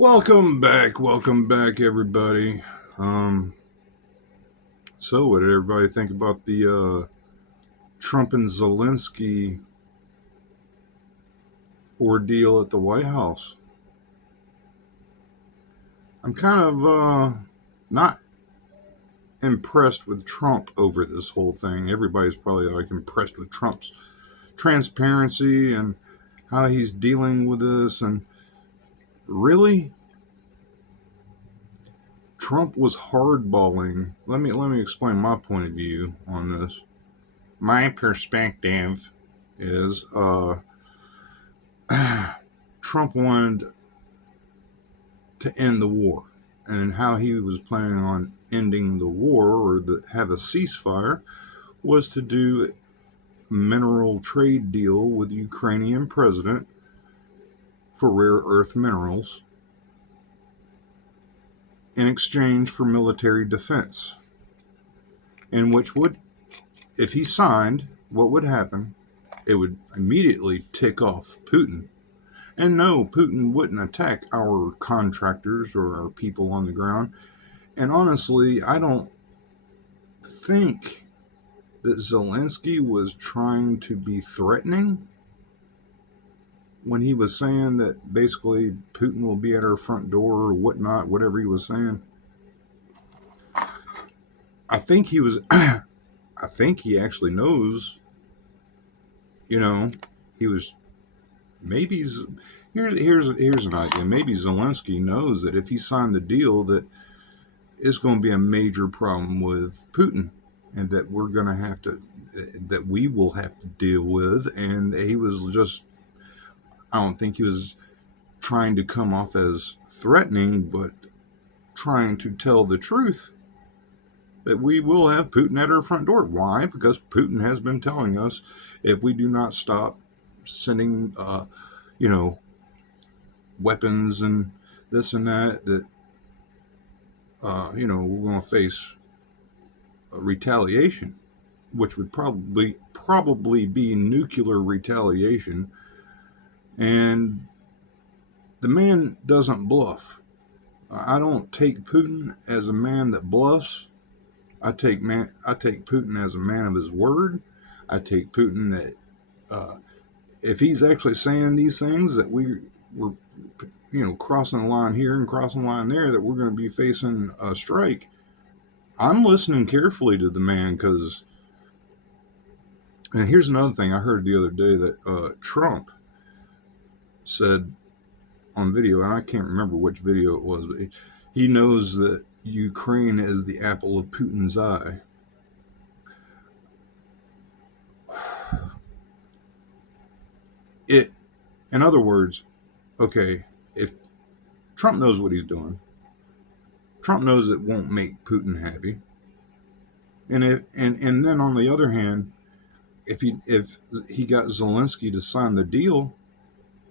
Welcome back, everybody. So what did everybody think about the Trump and Zelensky ordeal at the White House? I'm kind of not impressed with Trump over this whole thing. Everybody's probably like impressed with Trump's transparency and how he's dealing with this. And really, Trump was hardballing. Let me explain my point of view on this. My perspective is Trump wanted to end the war, and how he was planning on ending the war or have a ceasefire was to do a mineral trade deal with the Ukrainian president for rare earth minerals in exchange for military defense. In which would, if he signed, what would happen? It would immediately tick off Putin. And no, Putin wouldn't attack our contractors or our people on the ground. And honestly, I don't think that Zelensky was trying to be threatening when he was saying that basically Putin will be at our front door or whatnot, whatever he was saying. I think he was, I think he actually knows, he was, maybe, here's an idea. Maybe Zelensky knows that if he signed the deal that it's going to be a major problem with Putin and that we will have to deal with. And he was just, I don't think he was trying to come off as threatening, but trying to tell the truth that we will have Putin at our front door. Why? Because Putin has been telling us if we do not stop sending, weapons and this and that, we're going to face retaliation, which would probably be nuclear retaliation. And the man doesn't bluff. I don't take Putin as a man that bluffs. I take Putin as a man of his word. I take Putin that if he's actually saying these things that we're crossing the line here and crossing the line there, that we're going to be facing a strike. I'm listening carefully to the man because, and here's another thing I heard the other day that Trump said on video, and I can't remember which video it was, but he knows that Ukraine is the apple of Putin's eye. In other words, okay, if Trump knows what he's doing, Trump knows it won't make Putin happy. And then on the other hand, if he got Zelensky to sign the deal,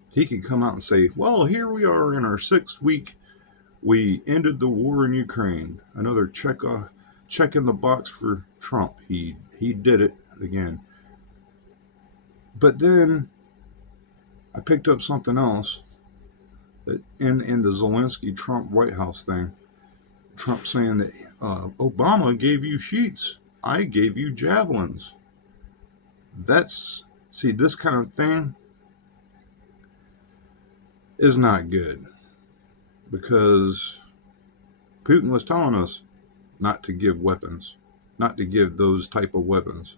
he could come out and say, well, here we are in our 6th week. We ended the war in Ukraine. Another check in the box for Trump. He did it again. But then I picked up something else that in the Zelensky-Trump White House thing, Trump saying that Obama gave you sheets. I gave you javelins. This kind of thing is not good because Putin was telling us not to give weapons, not to give those type of weapons.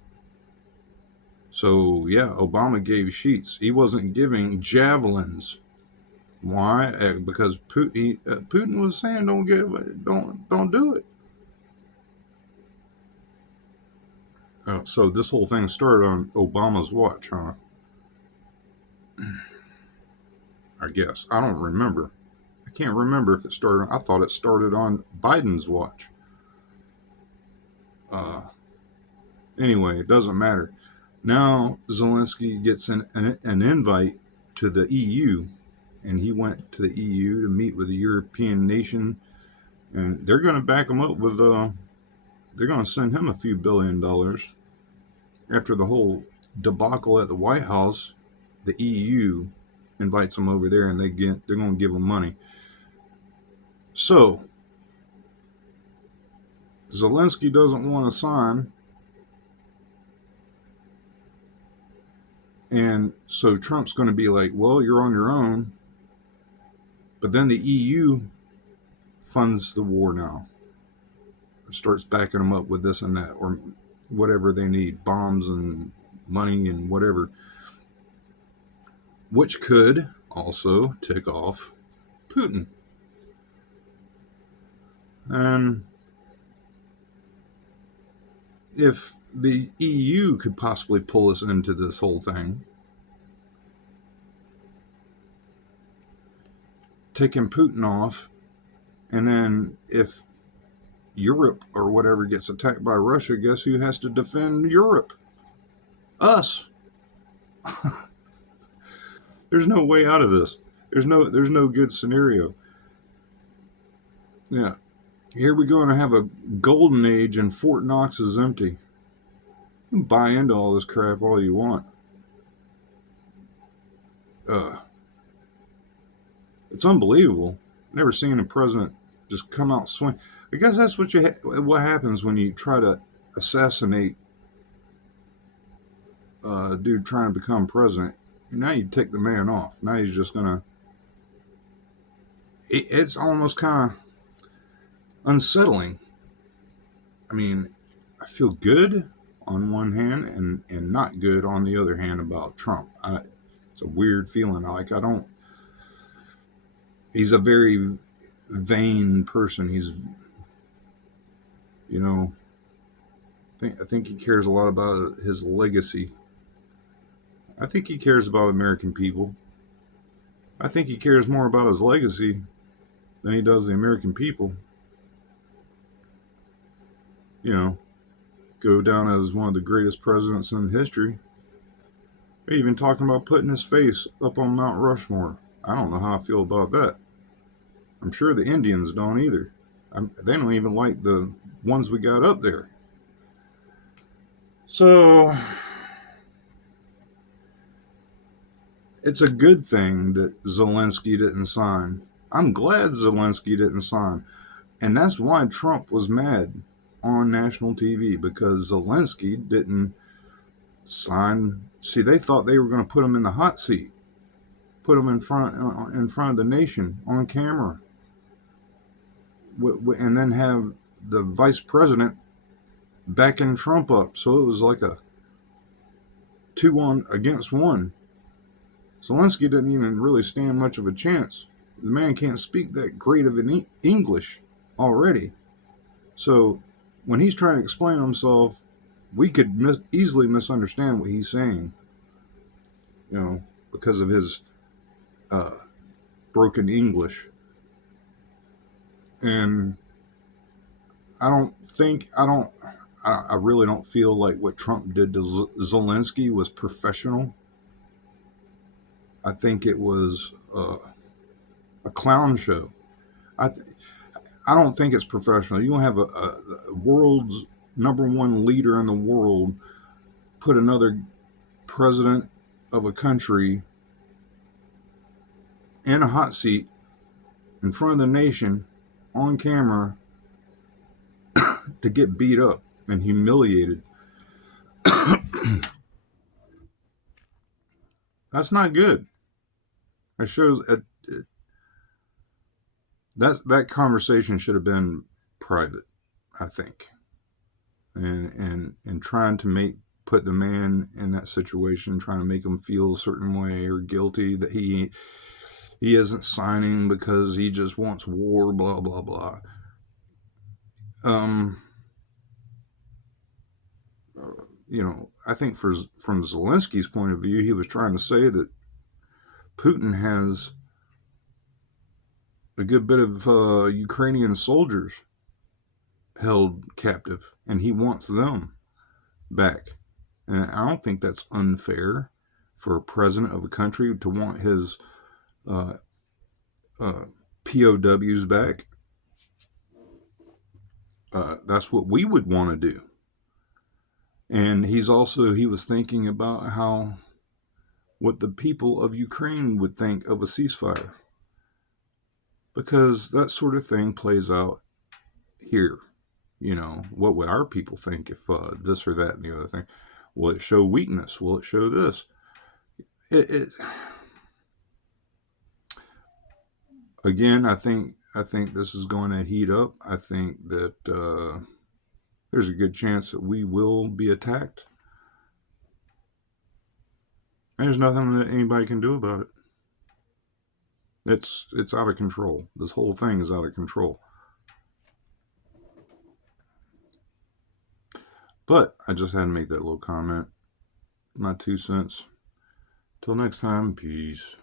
So yeah, Obama gave sheets. He wasn't giving javelins. Why? Because Putin was saying don't do it. So this whole thing started on Obama's watch, huh? I guess. I don't remember. I can't remember if it started. I thought it started on Biden's watch. Anyway, it doesn't matter. Now Zelensky gets an invite to the EU, and he went to the EU to meet with the European nation, and they're going to back him up with they're going to send him a few $1 billion. After the whole debacle at the White House, the EU invites him over there, and they're going to give him money. So Zelensky doesn't want to sign, and so Trump's going to be like, well, you're on your own. But then the EU funds the war now, starts backing them up with this and that, or whatever they need, bombs and money and whatever, which could also tick off Putin. And if the EU could possibly pull us into this whole thing, taking Putin off, and then if Europe or whatever gets attacked by Russia, guess who has to defend Europe? Us. There's no way out of this. There's no good scenario. Yeah. Here we go and have a golden age and Fort Knox is empty. You can buy into all this crap all you want. It's unbelievable. Never seen a president just come out swing. I guess that's what happens when you try to assassinate a dude trying to become president. Now you take the man off. Now he's just gonna. It's almost kind of unsettling. I mean, I feel good on one hand and not good on the other hand about Trump. It's a weird feeling. Like I don't. He's a very vain person. He's, you know, I think he cares a lot about his legacy. I think he cares about American people. I think he cares more about his legacy than he does the American people. You know, go down as one of the greatest presidents in history. They're even talking about putting his face up on Mount Rushmore. I don't know how I feel about that. I'm sure the Indians don't either. They don't even like the ones we got up there. So it's a good thing that Zelensky didn't sign. I'm glad Zelensky didn't sign. And that's why Trump was mad on national TV, because Zelensky didn't sign. See, they thought they were going to put him in the hot seat, put him in front of the nation on camera, and then have the vice president backing Trump up. So it was like a 2-1 against 1. Zelensky didn't even really stand much of a chance. The man can't speak that great of an English already. So when he's trying to explain himself, we could easily misunderstand what he's saying, because of his broken English. And I really don't feel like what Trump did to Zelensky was professional. I think it was a clown show. I don't think it's professional. You don't have a world's #1 leader in the world put another president of a country in a hot seat in front of the nation on camera to get beat up and humiliated. That's not good. It shows that conversation should have been private, I think, and trying to put the man in that situation, trying to make him feel a certain way or guilty that he isn't signing because he just wants war, blah blah blah. I think from Zelensky's point of view, he was trying to say that Putin has a good bit of Ukrainian soldiers held captive, and he wants them back. And I don't think that's unfair for a president of a country to want his POWs back. That's what we would want to do. And he was thinking about what the people of Ukraine would think of a ceasefire. because that sort of thing plays out here. You know, what would our people think if this or that and the other thing? Will it show weakness? Will it show this? It again, I think this is going to heat up. I think that there's a good chance that we will be attacked. And there's nothing that anybody can do about it. It's out of control. This whole thing is out of control. But I just had to make that little comment. My 2 cents. Till next time, peace.